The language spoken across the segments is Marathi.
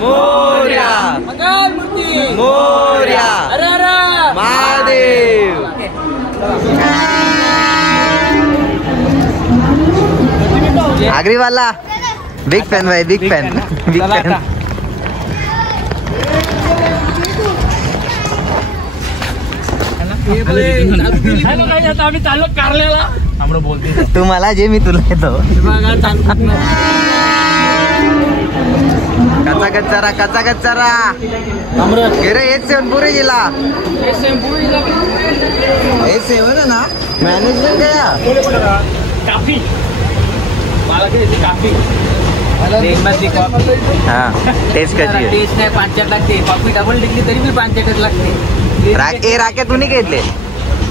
मोरया मोरया महादेव। आगरी वाला बिग फॅन भाई, बिग फॅन बिग फॅन। आम्ही चाललो कारल्याला, तू मला जे मी तुला येतो। कच्चा कच्चारा कच्चा कच्चारा एक सेवन पुरे जिला सेवन ना मॅनेजमेंट गया काफी हाँ टेस्ट कशी आहे? टेस्ट नाही, 5 लागते। कॉफी डबल टिकली तरी बी 5 लागते। राखे तू नाही घेतले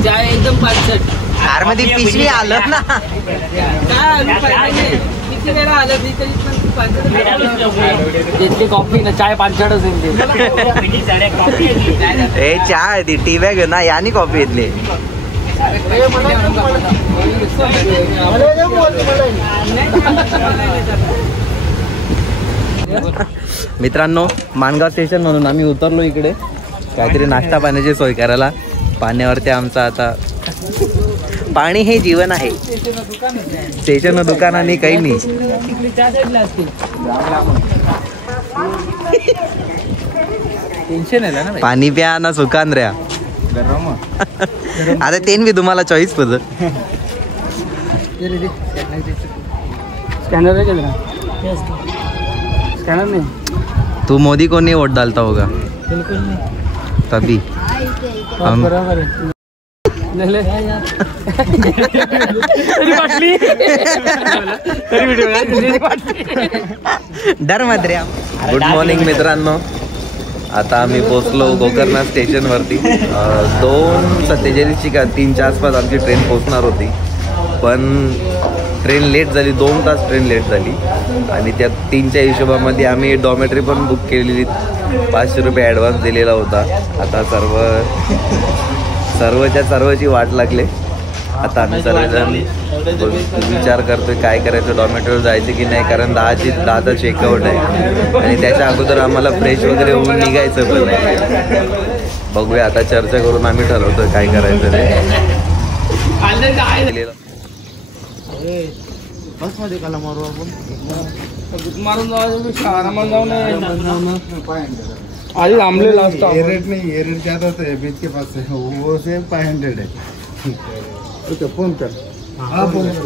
चाय एकदम 5 कार मध्ये पिशवी आलं ना काय कॉफी ना चाय 5 ए चहा ती टी बॅग ना यानी कॉफी घेतली। मित्रांनो मानगाव स्टेशन म्हणून आम्ही उतरलो इकडे काहीतरी नाश्ता पाण्याची सोय करायला। पाण्यावरती आमचा आता पाणी हे जीवन आहे। स्टेशन दुकान आणि काही नाही। पाणी प्या ना सुकान ऱ्या आता तेन बी तुम्हाला चॉईस पद स्कॅनर स्कॅनर नहीं। तू मोदी को नहीं वोट डालता होगा? बिल्कुल नहीं। तभी हम बराबर है। ले डर मत रे। गुड मॉर्निंग मित्रांनो, आता आम्ही पोहोचलो गोकर्ण स्टेशन वरती। 2:47 का 3च्या आसपास आमची ट्रेन पोहोचणार होती, पण ट्रेन लेट झाली। 2 तास ट्रेन लेट झाली आणि त्या 3च्या हिशोबामध्ये आम्ही डॉमेट्री पण बुक केलेली। 500 रुपये ॲडव्हान्स दिलेला होता। आता सर्वची वाट लागले। आता आम्ही सर्वजण विचार करतोय काय करायचं, डॉमेट्रीवर जायचं की नाही, कारण 10चा चेकआउट आहे आणि त्याच्या अगोदर आम्हाला फ्रेश वगैरे होऊन निघायचं पण आहे। बघूया आता चर्चा करून आम्ही ठरवतोय काय करायचं ते। बस मध्ये काला मारू आपण, मारून आरामात जाऊ नये। आज आमले लास्ट एरेट नहीं, एरेट ज्यादा है बीच के पास है, वो से 500 है। ओके फोन कर। हाँ फोन कर।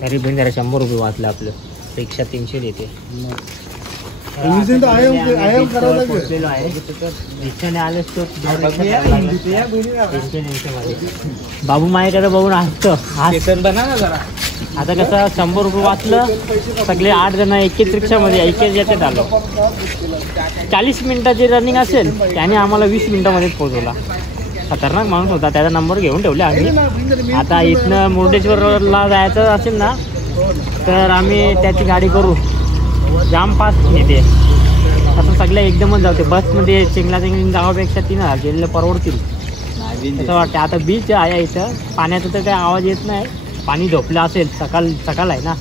तरी पण जरा 100 रुपये वाचले आपलं, रिक्षा 300 देते। आयम करावं लागेल। रिक्षाने आलेस तो बाबू माझ्याकडे बघून हसतो। बना ना जरा। आता कसं 100 रुपये वाचलं, सगळे 8 जण एकेच रिक्षामध्ये एकेच याच्यात आलो। 40 मिनिटाची रनिंग असेल, त्याने आम्हाला 20 मिनिटामध्येच पोहोचवला। खतरनाक माणूस होता, त्याचा नंबर घेऊन ठेवले आम्ही। आता इथनं मुर्डेश्वरला जायचं असेल ना, तर आम्ही त्याची गाडी करू, जाम फास्ट येते। असं सगळ्या एकदमच जाते। बसमध्ये चिंगला जावापेक्षा 3000 गेलेलं परवडतील असं वाटतं। आता बीच आहे इथं, पाण्याचा तर काही आवाज येत नाही। पाणी झोपलं असेल, सकाळ आहे ना,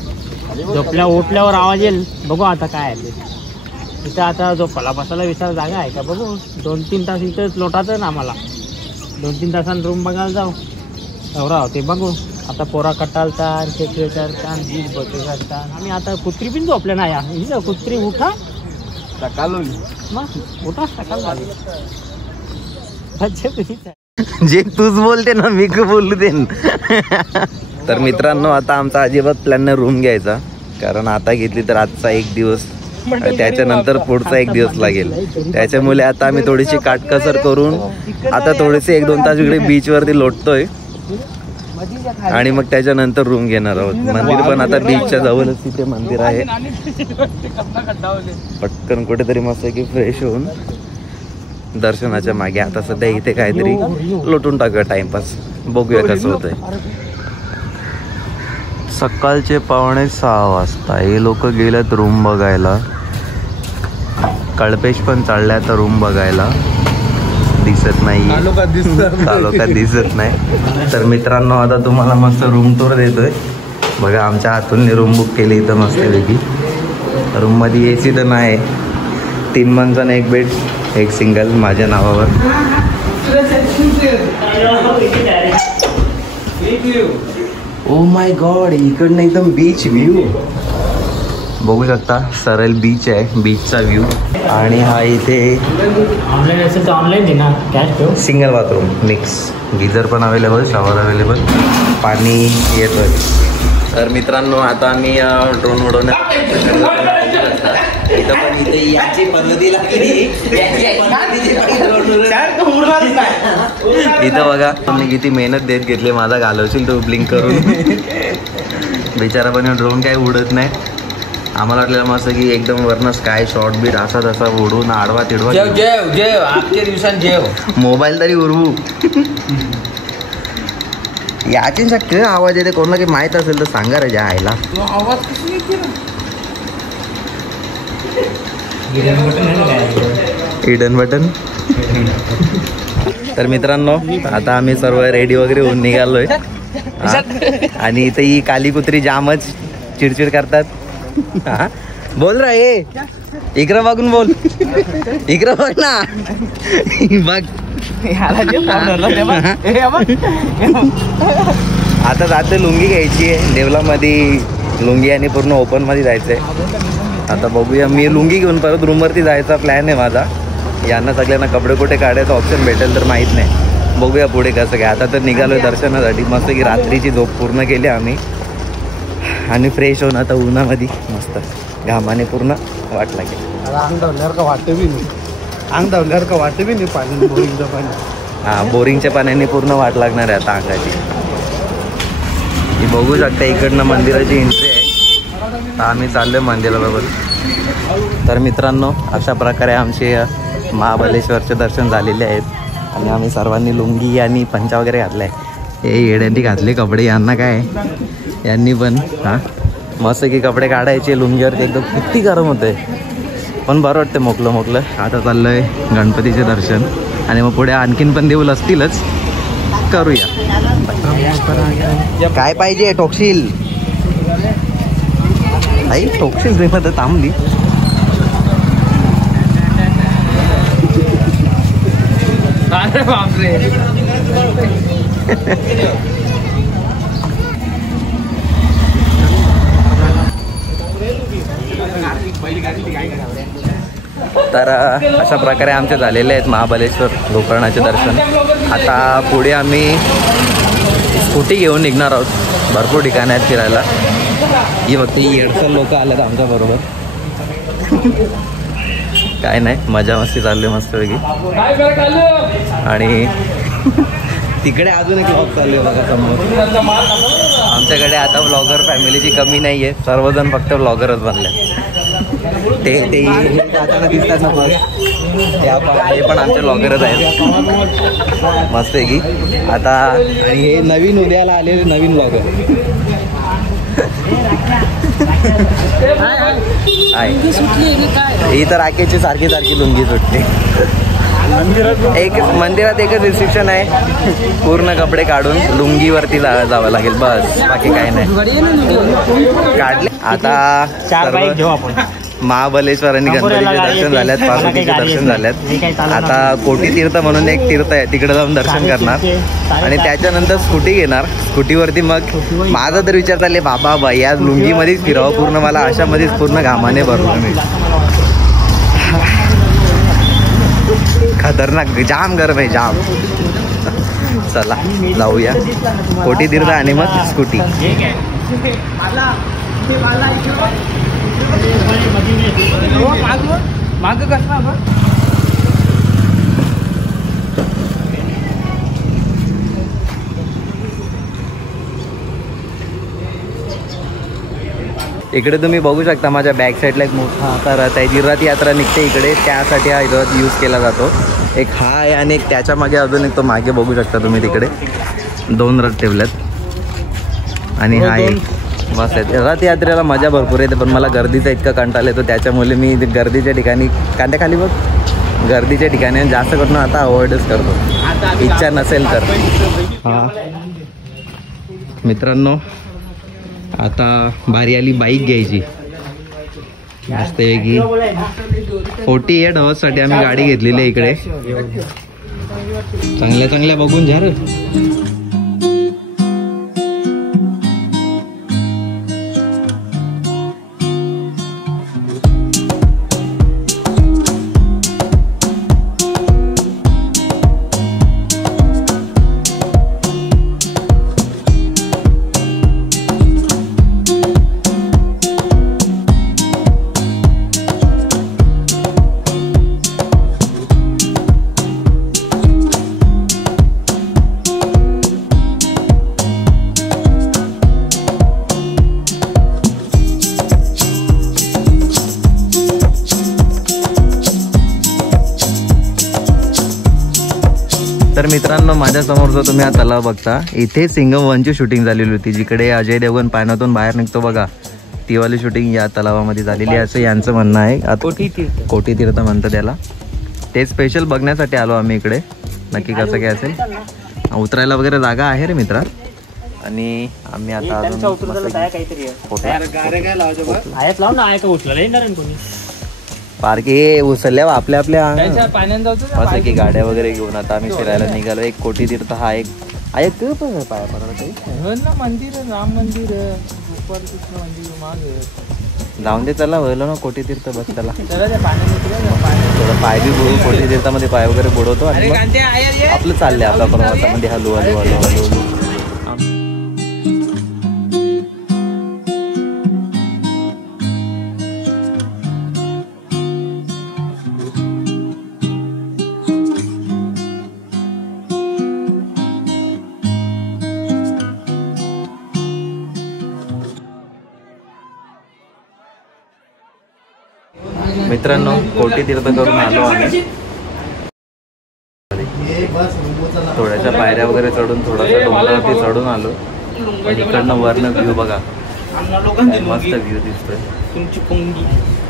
झोपल्या उठल्यावर आवाज येईल। बघू आता काय आहे ते। इथं आता झोपायला बसायला विचार जागा आहे का बघू। 2-3 तास इथंच लोटायचं ना आम्हाला। 2-3 तासांनी रूम बघायला जाऊ, एवढा होते बघू। आता पोरा कटालतात, खेकडे करतात, बीज बघे करतात। आम्ही आता कुत्री पण झोपले नाही। इथं कुत्री उठा सकाळ मग उठा सकाळ झाली। जे तूच बोलते ना मी का बोलू दे। तर मित्रांनो आता आमचा अजिबात प्लॅन नाही रूम घ्यायचा, कारण आता घेतली तर आजचा एक दिवस, त्याच्यानंतर पुढचा एक दिवस लागेल। त्याच्यामुळे आता आम्ही थोडीशी काटकसर करून आता थोडेसे 1-2 तास इकडे बीच वरती लोटतोय आणि मग त्याच्यानंतर रूम घेणार आहोत। मंदिर पण आता बीचच्या जवळच तिथे मंदिर आहे। पटकन कुठेतरी मस्त की फ्रेश होऊन दर्शनाच्या मागे आता सध्या इथे काहीतरी लोटून टाकूया टाइमपास, बघूया कसं होतंय। सकाळचे 5:45 वाजता हे लोक गेलेत रूम बघायला। कळपेश पण चालल्या तर रूम बघायला, दिसत नाही, तालुका दिसत नाही। तर मित्रांनो आता तुम्हाला मस्त रूम टूर देतोय बघा। आमच्या हातून रूम बुक केली इथं मस्तपैकी। रूममध्ये AC तर नाही. 3 माणसांना एक बेड, एक सिंगल माझ्या नावावर. ओ माय गॉड, इकडनं एकदम बीच व्ह्यू बघू शकता. सरळ बीच आहे, बीचचा व्ह्यू. आणि हा इथे ऑनलाईन असेल तर ऑनलाईन दे ना, कॅश ठेव. सिंगल बाथरूम मिक्स, गिझर पण अवेलेबल, शॉवर अवेलेबल, पाणी येतोय. तर मित्रांनो आता आम्ही ड्रोन उडवण्यात इथं पण इथे याची पद्धती लागली. इथं बघा मी किती मेहनत देत घेतली. माझा घालवशील तो ब्लिंक करून. बिचारा पण ड्रोन काही उडत नाही. आम्हाला वाटलेलं मस्त की एकदम वरनं स्काय शॉट बीट असा तसा उडून आडवा तिडवा. जेव आजच्या दिवसात जेव. मोबाईल तरी उडवू. याची शक्य आवाज येते. कोणाला काही माहीत असेल तर सांगा रे आईला. आवाज कशी येते ना. Hidden button. तर मित्रांनो आता आम्ही सर्व रेडी वगैरे होऊन निघालोय. आणि इथे ही काली कुत्री जामच चिडचिड करतात. हा बोल रा ये इकडं बघून बोल. इकडं बघ ना. बघ आता जाते लुंगी घ्यायची आहे. देवलामध्ये लुंगी आणि पूर्ण ओपन मध्ये जायचंय. आता बघूया. मी लुंगी घेऊन परत रूमवरती जायचा प्लॅन आहे माझा. यांना सगळ्यांना कपडे कुठे काढायचं ऑप्शन भेटेल तर माहीत नाही. बघूया पुढे कसं काय. आता तर निघालोय दर्शनासाठी. मस्त की रात्रीची झोप पूर्ण केली आम्ही आणि फ्रेश होऊन आता उन्हामध्ये मस्त घामाने पूर्ण वाट लागेल. अंग धावल्यावर का वाटते बी नाही. अंग धावल्यावर का वाटते बी नाही पाणी, बोरिंगचं पाणी. हां बोरिंगच्या पाण्याने पूर्ण वाट लागणार आहे आता अंगाची. ही बघू शकता इकडनं मंदिराची एंट्री आहे. तर आम्ही चाललोय मंदिराबरोबर. तर मित्रांनो अशा प्रकारे आमचे महाबलेश्वरचे दर्शन झालेले आहेत. आणि आम्ही सर्वांनी लुंगी आणि पंचा वगैरे घातला आहे. हे येड्यांनी घातले कपडे. यांना काय यांनी पण हां मस्त की कपडे काढायचे लुंगीवरती. एकदम किती गरम होते पण बरं वाटतं मोकलं मोकलं. आता चाललं आहे गणपतीचे दर्शन आणि मग पुढे आणखीन पण देऊल असतीलच. करूया. काय पाहिजे टोकशील आई. टोकशील रे मध्ये थांबली. अरे बापरे. तर अशा प्रकारे आमचे झालेले आहेत महाबलेश्वर गोकर्णाचे दर्शन. आता पुढे आम्ही स्कूटी घेऊन निघणार आहोत. भरपूर ठिकाणी आहेत फिरायला. ही फक्त येडसर लोक आलेत आमच्याबरोबर. काय नाही मजा मस्ती चालली मस्तपैकी. आणि तिकडे अजून एक व्लॉग चालू आहे बघा समोर. आमच्याकडे आता व्लॉगर फॅमिलीची कमी नाही आहे. सर्वजण फक्त व्लॉगरच बनले. ते जाताना दिसतात ना बघ. हे पण आमचे व्लॉगरच आहेत मस्त आहे की. आता आणि हे नवीन उद्याला आलेले नवीन व्लॉगर ही तर राकेशची सारखी सारखी लुंगी सुटली. मंदिरात एकच रिस्ट्रिक्शन आहे. पूर्ण कपडे काढून लुंगीवरती जावं लागेल बस. बाकी काही नाही. काढले. आता 4 बाईक घेऊ आपण. महाबलेश्वर आणि गणपतीचे दर्शन झाल्यात. पार्वतीचे दर्शन झाल्यात. आता कोटी तीर्थ म्हणून एक तीर्थ आहे तिकडे जाऊन दर्शन करणार. आणि त्याच्यानंतर स्कूटी घेणार. स्कूटीवरती मग माझा तर विचार चालले बाबा या लुंगीमध्येच फिरावं पूर्ण. मला अशामध्येच पूर्ण घामाने भरलो मी. खतरनाक जाम गरम आहे जाम. चला जाऊया कोटी तीर्थ आणि मग स्कूटी. माग कसं इकडे तुम्ही बघू शकता माझ्या बॅक साईडला एक मोठा आता रथ आहे. जी रथ यात्रा निघते इकडे त्यासाठी हा रथ यूज केला जातो. एक हा आहे आणि एक त्याच्या मागे अजून एक तो मागे बघू शकता तुम्ही तिकडे 2 रथ ठेवल्यात. आणि हा एक बस आहे. रथ यात्रेला मजा भरपूर येते पण मला गर्दीचा इतका कंटाळा येतो त्याच्यामुळे मी गर्दीच्या ठिकाणी कांद्याखाली बघ गर्दीच्या ठिकाणी जास्त करून आता अवॉइडच करतो इच्छा नसेल तर. हा मित्रांनो आता बारी आली बाईक घ्यायची. मस्त की 48 hours साठी आम्ही गाडी घेतलेली आहे इकडे. चांगल्या चांगल्या बघून जा रे. तर मित्रांनो, माझ्या समोर जो तुम्ही हा तलाव बघता, इथे सिंघम 1ची शूटिंग झालेली होती. जिकडे अजय देवगण पाण्यातून बाहेर निघतो बघा, ती वाली शूटिंग या तलावामध्ये झालेली आहे असं यांचं म्हणणं आहे. कोटी तीर्थ म्हणतं त्याला. ते स्पेशल बघण्यासाठी आलो आम्ही इकडे. नक्की कसं काय असेल, उतरायला वगैरे जागा आहे रे मित्रा. आणि आम्ही आता पार्की उचलल्या आपल्या असं की गाड्या वगैरे घेऊन आता आम्ही फिरायला निघालो. एक कोटी तीर्थ हा एक आहे पाया पडला मंदिर, राम मंदिर, जाऊन दे चला वळलो ना कोटी तीर्थ. बस त्याला थोडं पाय बी बुडून कोटी तीर्थामध्ये पाय वगैरे बुडवतो आणि आपलं चाललंय आपल्या प्रवासामध्ये हलू हलू हलू हलू हलू. मित्रांनो, कोटी तीर्थ करून आलो आम्ही. थोड्याशा पायऱ्या वगैरे चढून थोडासा डोंगरावरती चढून आलो. पण इकडनं वरनं व्ह्यू बघा, मस्त व्ह्यू दिसतोय.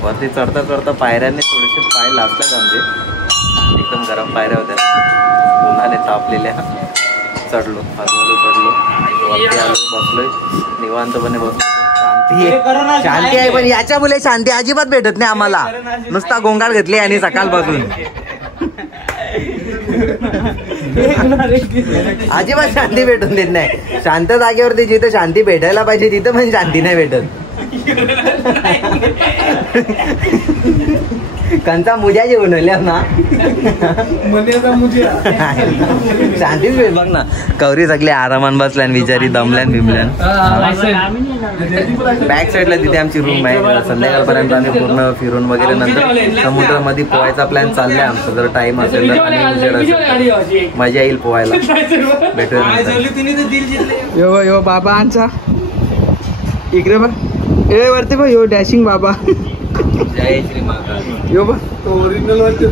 वरती चढता चढता पायऱ्यांनी थोडेसे पाय लागतात आमचे. एकदम गरम पायऱ्या होत्या, उन्हाने तापलेल्या. चढलो, हळूहळू चढलो, वरती आलो, बसलोय निवांतपणे बसलो. शांती आहे, पण याच्या मुले शांती अजिबात भेटत नाही आम्हाला. नुसता गोंगाट घेतली आणि सकाळपासून अजिबात शांती भेटून देत नाही. शांत जागेवरती जिथं शांती भेटायला पाहिजे तिथं पण शांती नाही भेटत. कंचा मुजा जे बनवल्या ना शांतीच भेट. बघ ना, कवरी सगळे आरामान बसल्यान, विचारी दमल्यान बिमल्यान. बॅक साईडला तिथे आमची रूम आहे. संध्याकाळपर्यंत आम्ही पूर्ण फिरून वगैरे नंतर समुद्रामध्ये पोहायचा प्लॅन चाललाय आमचा. जर टाइम असेल तर आणि मजा येईल पोहायला. भेटूया. यो बाबा आमचा इकडे बघ, ए वरती बघ, यो डॅशिंग बाबा. जय श्री महाकाल. यो बघ, ओरिजिनल वरती.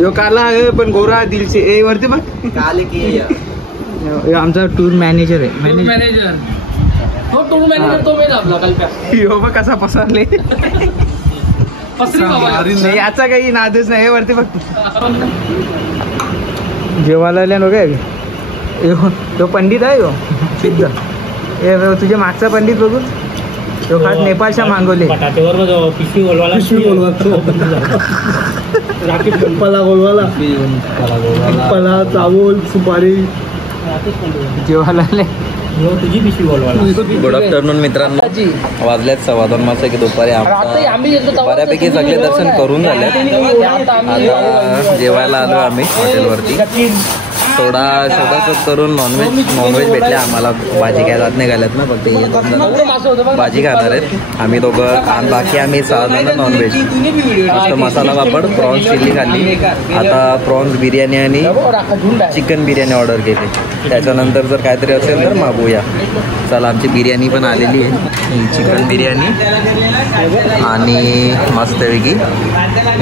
यो काला आहे पण गोरा दिलचे. ए वरती बघ, काल की यो आमचा टूर मॅनेजर आहे. मॅनेजर टूर मॅनेजर तो मी आपला कल्प्या. यो बघ कसा पसरले. याचा काही नादच नाही. वरती बघ, जेवायला आल्या नो काय. यो पंडित आहे, यो सिद्ध. हे तुझ्या मागचा पंडित बघू, तो खास नेपाळच्या मागवले. पिशवी बोलवाला चावल सुपारी जेवायला आले. तुझी पिशवी बोलवाला. गुड आफ्टरनून मित्रांनो, वाजल्यात 2:15 वाजता की दुपारी बऱ्यापैकी सगळे दर्शन करून झाले. आता जेवायला आलो आम्ही हॉटेलवरती. थोडा शोधाशोध करून नॉनव्हेज भेटले आम्हाला. भाजी काय जात नाही घालत ना, फक्त भाजी खाणार आहेत आम्ही दोघं. आणि बाकी आम्ही 6 जण नॉनव्हेज. मस्त मसाला पापड, प्रॉन्स चिल्ली खाल्ली. आता प्रॉन्स बिर्याणी आणि चिकन बिर्याणी ऑर्डर केली. त्याच्यानंतर जर काहीतरी असेल तर मागूया. चला, आमची बिर्याणी पण आलेली आहे. चिकन बिर्याणी आणि मस्तपैकी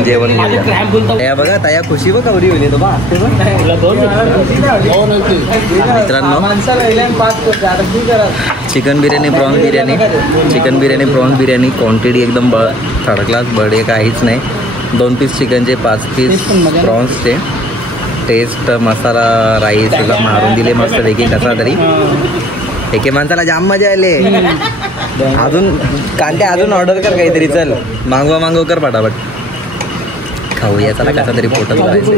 जेवण घेऊया. बघा तया खुशी बघा कवरी होती तो बा. मित्रांनो, chicken biryani, prawns biryani, chicken biryani, prawns biryani. Quantity एकदम थर्ड क्लास, बडे काहीच नाही. 2 पीस चिकनचे, 5 पीस प्रॉन्सचे. टेस्ट, मसाला, राईस तुला मारून दिले मस्तपैकी कसा तरी. एके माणसाला जाम मजा आले. अजून कांदे अजून ऑर्डर कर काहीतरी. चल मागव कर पटापट. खाऊया चला कसा तरी पोटच भरायचं.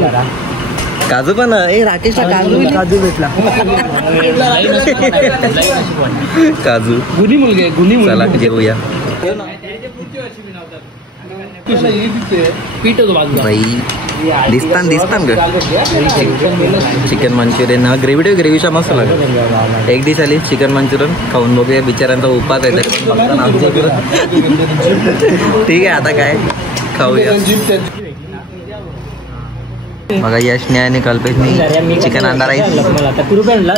काजू पण राकेशला काजू भेटला. काजू गुन्ही मुलगी चला जेवूया. दिसतान ग चिकन मंचुरियन. ग्रेव्हीचा मस्त लागेल. एक दिवस आली चिकन मंचुरियन खाऊन बघूया. बिचाऱ्यांचा उपास आहे तरी ठीक आहे. आता काय खाऊया. बघा यशने आणि कल्पेशने चिकन अंडा राईस,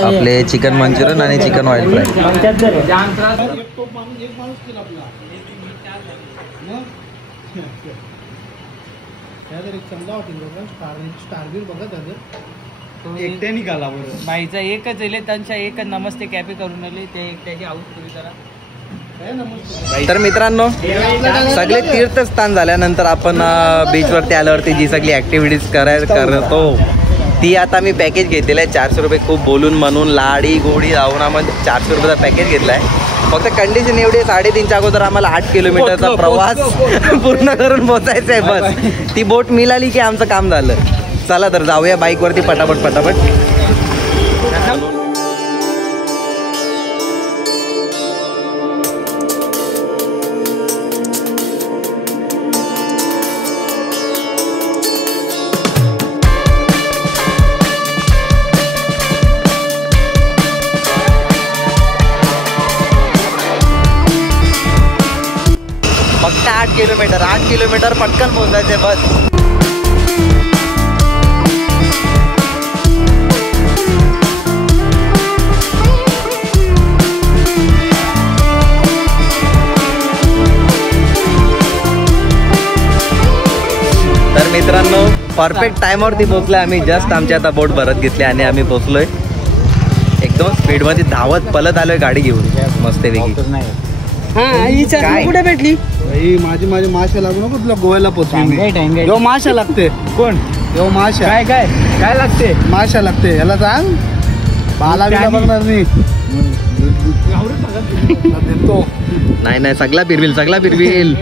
आपले चिकन मंचुरियन आणि चिकन ऑइल फ्राय. एकट्या निघाला बरं. बाईचा एकच येले त्यांच्या एकच नमस्ते कॅफे करून आले ते एकट्याची आऊट केली जरा. तर मित्रांनो सगळे तीर्थस्थान झाल्यानंतर आपण बीचवरती आल्यावरती जी सगळी ऍक्टिव्हिटीज करतो ती आता मी पॅकेज घेतलेलं आहे. 400 रुपये खूप बोलून म्हणून लाडी गोडी लावून आम्हाला 400 रुपयाचा पॅकेज घेतला आहे. फक्त कंडिशन एवढी 3:30च्या अगोदर आम्हाला 8 किलोमीटरचा प्रवास पूर्ण करून पोहोचायचा आहे बस. ती बोट मिळाली की आमचं काम झालं. चला तर जाऊया बाईकवरती पटापट. फक्त 8 किलोमीटर पटकन पोहोचायचे बस. तर मित्रांनो परफेक्ट टाइमवरती पोहोचलोय आम्ही. जस्ट आमची आता बोट भरत घेतली आणि आम्ही पोहोचलोय. एकदम स्पीडमध्ये धावत पलत आलोय गाडी घेऊन मस्तपैकी. कुठे भेटली माझी माशा लागू नको तुला गोव्याला पोहोचली. माशा लागते. कोण माशा काय लागते. माशा लागते याला सांग. बाला बघणार नाही. नाही सगळा फिरविल.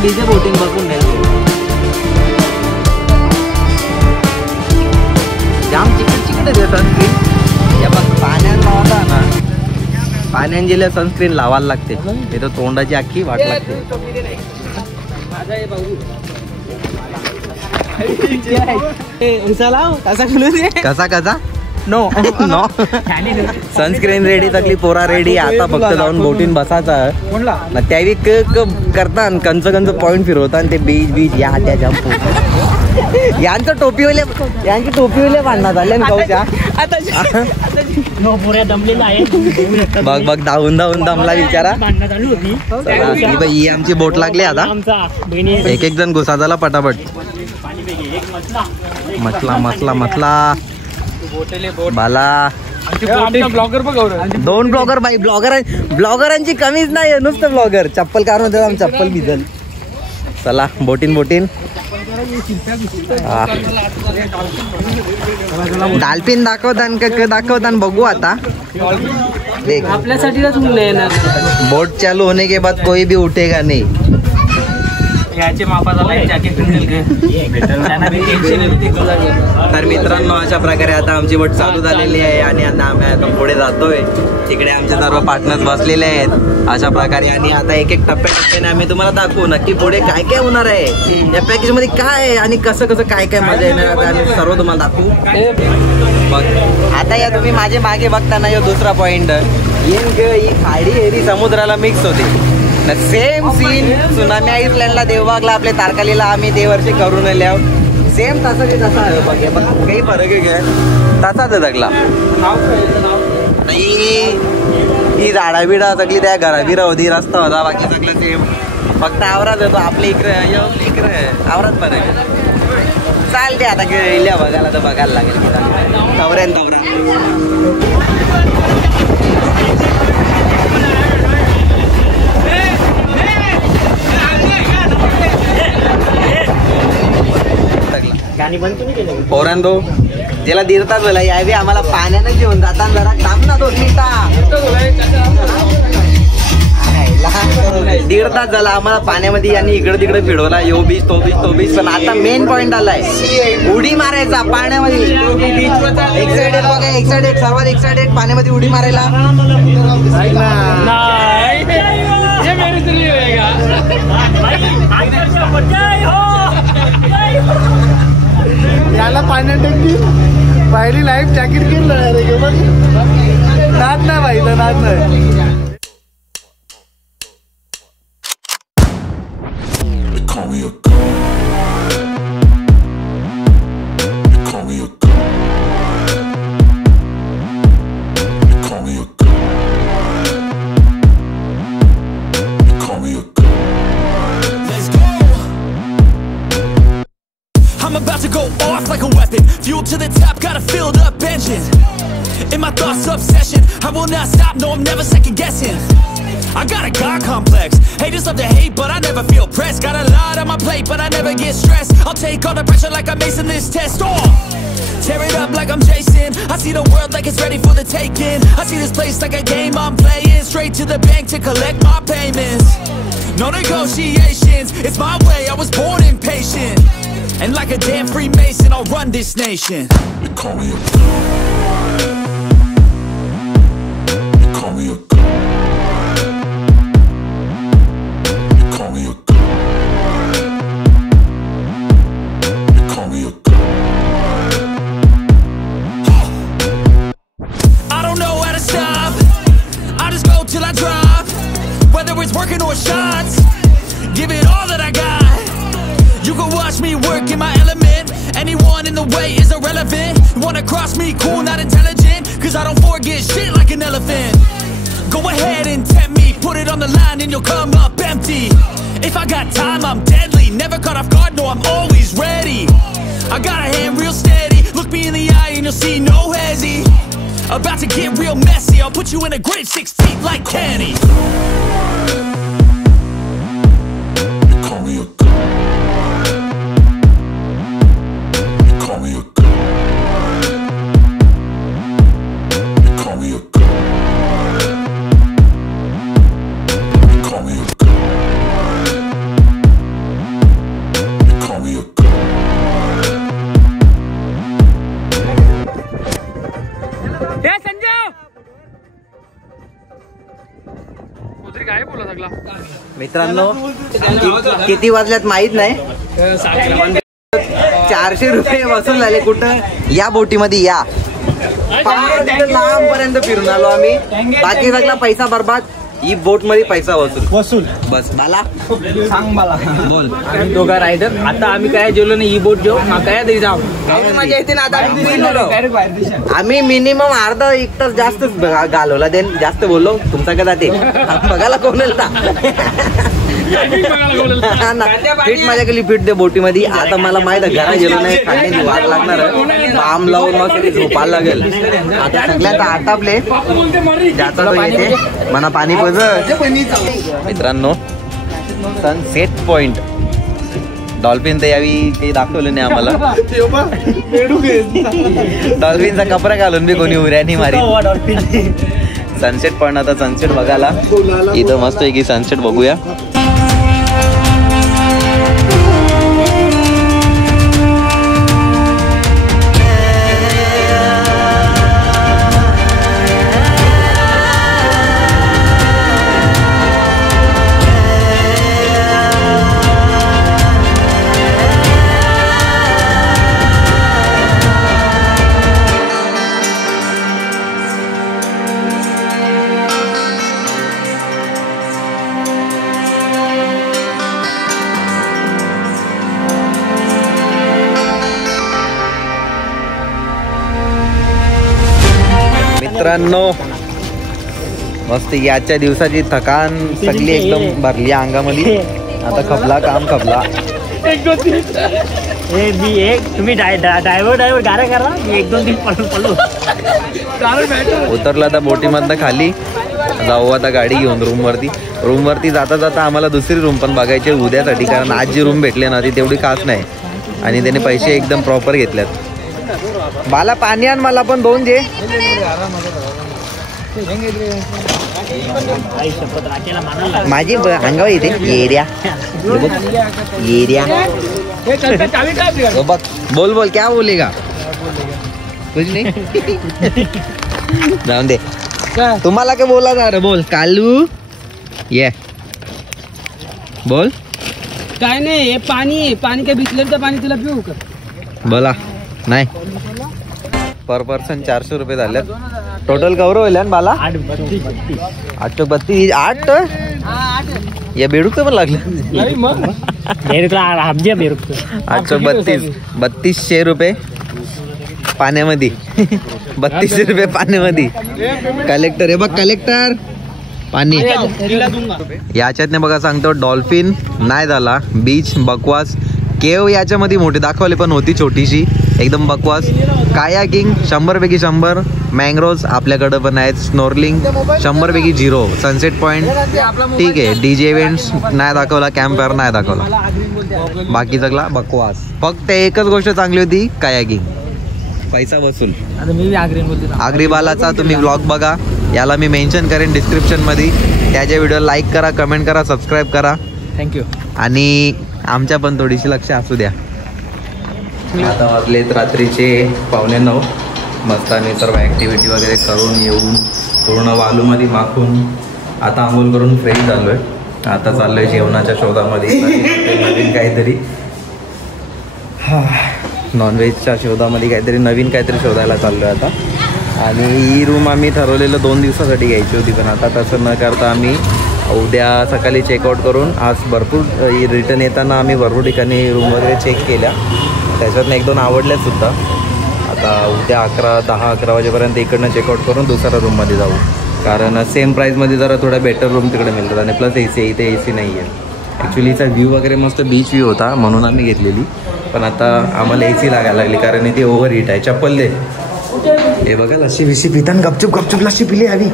बीच बोटिंग बघून जाम चिकट सनस्क्रीन. या बघ पाण्यात लावता ना पाण्यात गेल्या सनस्क्रीन लावायला लागते. ते तर तोंडाची अख्खी वाट लागते. कसा नो सनस्क्रीन रेडी सगळी पोरा रेडी. आता फक्त जाऊन बोटीन बसायचा. त्यावेळी करता कंच पॉइंट फिरवता ते बीच या त्या जंप. यांची टोपीवले भांडणात झाले ना गावच्या. बघ धावून दमला बिचारा. ही आमची बोट लागली आता. एक जण घुसा झाला पटापट. मसला बाला. 2 ब्लॉगर बाई. ब्लॉगरांची कमीच नाही. नुसतं ब्लॉगर चप्पल काढून चप्पल भिजल. चला बोटीन. डाल्फिन दाखवतान बघू आता. आपल्यासाठीच बोट चालू होने के बाद कोई भी उठेगा नहीं. याचे मापाचा जॅकेट. तर मित्रांनो अशा प्रकारे आता आमची बोट चालू झालेली आहे आणि आता आम्ही आता पुढे जातोय. तिकडे आमचे सर्व पार्टनर्स बसलेले आहेत अशा प्रकारे. आणि आता एक टप्प्याने आम्ही तुम्हाला दाखवू नक्की पुढे काय होणार आहे. या पॅकेज मध्ये काय आहे आणि कसं काय मजा येणार आणि सर्व तुम्हाला दाखवू. बघ आता या तुम्ही माझे मागे बघताना यो दुसरा पॉइंट. ही खाडी एरी समुद्राला मिक्स होते. सेम सीन सुनामी आईसलँडला देवबागला आपल्या तारकर्लीला आम्ही ते वर्षी करून आले आहोत. सेम तसा आहे बघ. काही फरक आहे काय तसाच आहे सगळा. ही झाडा बिडा सगळी त्या घराबिरा होती. रस्ता होता बाकी सगळं सेम. फक्त आवरात होतो. आपल्या इकडे आवरात फरक आहे. चालते आता गेल्या बघायला तर बघायला लागेल. तवऱ्यान तवरा आणि बंद तुम्ही केलं पोरांनो त्याला दीड तास झाला यावे आम्हाला पाण्यानं घेऊन जाताना जरा थांब ना 2 मिनिटं. दीड तास झाला आम्हाला पाण्यामध्ये आणि इकडे तिकडे फिरवला यो बीच तो बीच पण आता मेन पॉइंट आलाय उडी मारायचा पाण्यामध्ये. एक्साइटेड बघा एक्साइटेड सर्वात एक्साइटेड पाण्यामध्ये उडी मारायला. याला पाण्यात टाकली पहिली लाईफ जॅकेट केलं रे बघ नाद नाही पाहिलं नाद नाही. I'm about to go off like a weapon. Fuel to the top, got a filled up engine. In my thoughts, obsession. I will not stop, no, I'm never second guessing. I got a God complex. Haters love to hate, but I never feel pressed. Got a lot on my plate, but I never get stressed. I'll take all the pressure like I'm acing this test. Oh! Tear it up like I'm Jason. I see the world like it's ready for the taking. I see this place like a game I'm playing. Straight to the bank to collect my payments. No negotiations, it's my way, I was born impatient. And like a damn Freemason, I'll run this nation. They call me a god. They call me a god. They call me a god. They call me a god. I don't know how to stop. I just go till I drop. Whether it's working or shots, give it all that I got. You can watch me work in my element. Anyone in the way is irrelevant. You wanna cross me, cool, not intelligent. Cause I don't forget shit like an elephant. Go ahead and tempt me, put it on the line and you'll come up empty. If I got time, I'm deadly. Never caught off guard, no, I'm always ready. I got a hand real steady. Look me in the eye and you'll see no hezzy. About to get real messy. I'll put you in a grave 6 feet like Kenny. They call me a god. Call me a god. They call me a god. They call me a god. They call me a god. हे संजय उतरी काय बोला सगळा. मित्रांनो किती वाजल्यात माहित नाही. 400 रुपये वसूल झाले. कुठं या बोटीमध्ये या लांब पर्यंत फिरून आलो आम्ही. बाकी सगळा पैसा बर्बाद. ही बोट मध्ये पैसा वसूल बस. मला सांग मला बोल. आम्ही दोघा रायडर. आता आम्ही काय जेवलो नाही. ही बोट जेव काय तरी जाऊ मजा येते ना. आता आम्ही मिनिमम अर्धा 1 तास जास्त घालवला. देन जास्त बोललो तुमचा कदा ते बघायला कोण फिट माझ्या गेली फिट दे बोटीमध्ये. आता मला माहित आहे घरा गेलो नाही खाण्याची वाट लागणार. बाम लावून मग तरी झोपायला लागेल. आता सगळ्यांचा आटापले ज्याचा तो येते म्हणा पाणी पज. मित्रांनो सनसेट पॉइंट डॉल्फिन तर यावी काही दाखवलं नाही आम्हाला. डॉल्फिनचा कपडा घालून बी कोणी उऱ्यानी मारी. सनसेट पॉइंट आता सनसेट बघायला इथं मस्त आहे की सनसेट बघूया. मित्रांनो मस्त याच्या दिवसाची थकान सगळी एकदम भरली अंगामध्ये. आता खपला काम खपला. तुम्ही ड्रायव्हर गाड्या करा. मी 1-2 दिन पळू. उतरला आता बोटीमधनं खाली. जाऊ आता गाडी घेऊन रूमवरती जाता जाता आम्हाला दुसरी रूम पण बघायची उद्यासाठी. कारण आज जी रूम भेटली ना ती तेवढी खास नाही. आणि त्याने पैसे एकदम प्रॉपर घेतल्यात. बाला पाणी आण मला पण 2 दे. माझी अंगावर येते एरिया बघ. बोल बोल क्या बोलेगा कुछ नहीं. जाऊन दे. तुम्हाला काय बोला जा रे. बोल कालू ये बोल. काय नाही हे पाणी काय बिसलेरीचं पाणी तुला पिऊ का? बोला. नाही पर पर्सन 400 रुपये झाले. टोटल कवर होईल ना बाला? 832. 8 या बेडूक पण लागलं. 832 3200 रुपये पाण्यामध्ये. 3200 रुपये पाण्यामध्ये. कलेक्टर हे बघ कलेक्टर पाणी. याच्यातने बघा सांगतो डॉल्फिन नाही झाला. बीच बकवास. केव याच्यामध्ये मोठी दाखवली पण होती छोटीशी एकदम बकवास. कायाकिंग 100 पैकी 100. मँग्रोव्ज आपल्याकडं पण आहेत. स्नोर्लिंग 100 पैकी 0. सनसेट पॉईंट ठीक आहे. डीजे इव्हेंट्स नाही दाखवला. कॅम्प फायर नाही दाखवला. बाकी सगळा बकवास. फक्त एकच गोष्ट चांगली होती कायाकिंग. पैसा वसूल. आग्रीबालाचा तुम्ही ब्लॉग बघा. याला मी मेन्शन करेन डिस्क्रिप्शन मध्ये. त्याच्या व्हिडिओ लाईक करा, कमेंट करा, सबस्क्राईब करा. थँक्यू. आणि आमच्या पण थोडीशी लक्ष असू द्या. आता वाजलेत रात्रीचे 8:45. मस्त आम्ही सर्व ॲक्टिव्हिटी वगैरे करून येऊन पूर्ण वालूमध्ये माखून आता आंघोळ करून फ्रेश झालो आहे. आता चाललो आहे जेवणाच्या शोधामध्ये. नवीन काहीतरी नॉनव्हेजच्या शोधामध्ये नवीन काहीतरी शोधायला चाललो आहे आता. आणि ही रूम आम्ही ठरवलेलं 2 दिवसासाठी घ्यायची होती. पण आता तसं न करता आम्ही उद्या सकाळी चेकआउट करून आज भरपूर रिटर्न येताना आम्ही भरपूर ठिकाणी रूम वगैरे चेक केल्या. त्याच्यातनं 1-2 आवडल्यासुद्धा. आता उद्या 10-11 वाजेपर्यंत इकडनं चेकआउट करून दुसऱ्या रूममध्ये जाऊ. कारण सेम प्राईजमध्ये जरा थोड्या बेटर रूम तिकडे मिळतात. आणि प्लस AC. इथे AC नाही आहे. ॲक्च्युली हिचा व्ह्यू वगैरे मस्त बीच व्ह्यू होता म्हणून आम्ही घेतलेली. पण आता आम्हाला AC लागायला लागली कारण इथे ओव्हर हीट आहे. चप्पल दे. हे बघा लस्सी बिशी पिताना गपचूप लस्सी पिली हवी.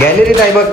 गॅलरीत आहे बघ.